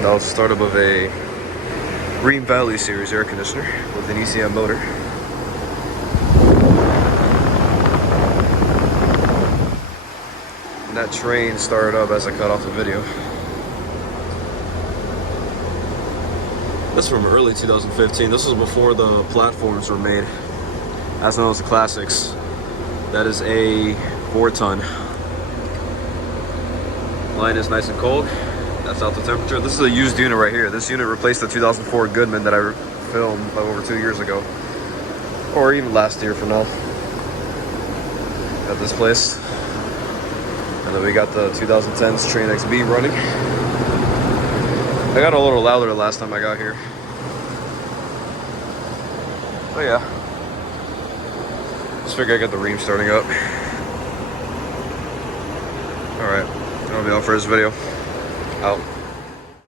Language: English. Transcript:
Now it's the startup of a Rheem Valley series air conditioner with an ECM motor. And that train started up as I cut off the video. This is from early 2015. This was before the platforms were made, as known as the classics. That is a 4-ton. Line is nice and cold. That's out the temperature. This is a used unit right here. This unit replaced the 2004 Goodman that I filmed like over 2 years ago, or even last year from now, at this place. And then we got the 2010's Train XB running. I got a little louder the last time I got here. But yeah, just figured I got the Rheem starting up. Alright, that'll be all for this video. Out.